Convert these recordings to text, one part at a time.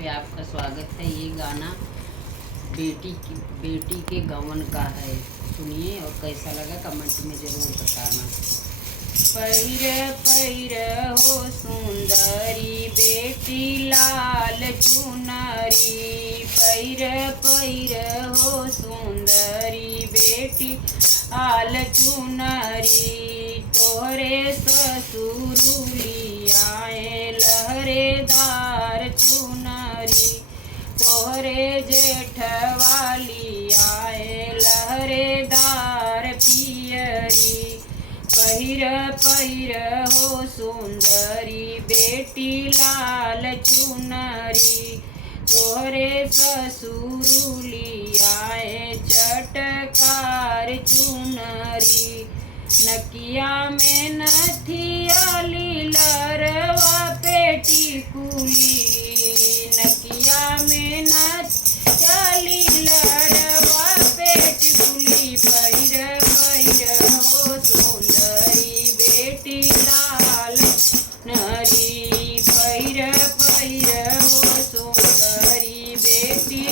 पे आपका स्वागत है। ये गाना बेटी के गवन का है। सुनिए और कैसा लगा कमेंट में ज़रूर बताना। पैर पैर हो सुंदरी बेटी लाल चुनरी, पैर पैर हो सुंदरी बेटी लाल चुनरी, तोहरे ससुरुलियाए लहरेदार चुनरी, तोहरे जेठवाली आए लहरेदार पियरी, पहिर पहिर हो सुंदरी बेटी लाल चुनरी, तोहरे ससुरुलियाए चटकार चुनरी, नकिया में नथिया लीलरवा पेटी कुली, नकिया में नथिया लीलरवा पेटी कुली, पैर पैर हो सुंदरी बेटी लाल नरी, पैर पैर हो सुंदरी बेटी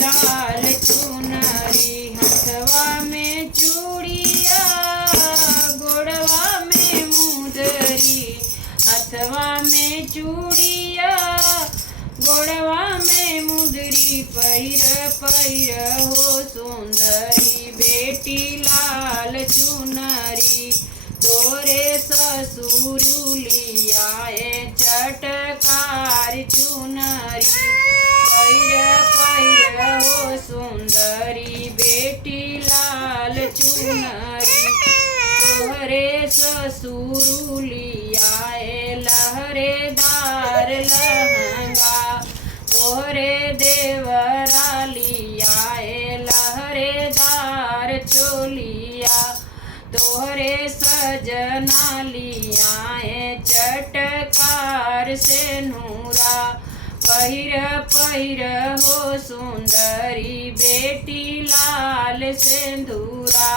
लाल चुनरी, हथवा में चूड़िया गोड़वा में मुदरी, हथवा में चूड़िया गोड़वा में मुदरी, पैर पैर हो सुंदरी बेटी लाल चुनरी, तोरे ससुरुलियाए चटकार चुनरी, पैर पैर हो सुंदरी बेटी लाल चुनरी, तोहरे ससुरुलियाए लहरेदार लहंगा, तोहरे देवरालियाए लहरेदार चोलिया, तोहरे सजना लियाए चटकार से नूरा, पहिर पहिर हो सुंदरी बेटी लाल सिंदूरा,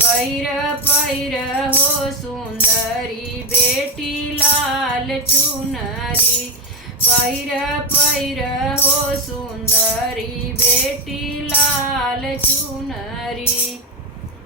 पैर पैर हो सुंदरी बेटी लाल चुनरी, पैर पैर हो सुंदरी बेटी लाल चुनरी।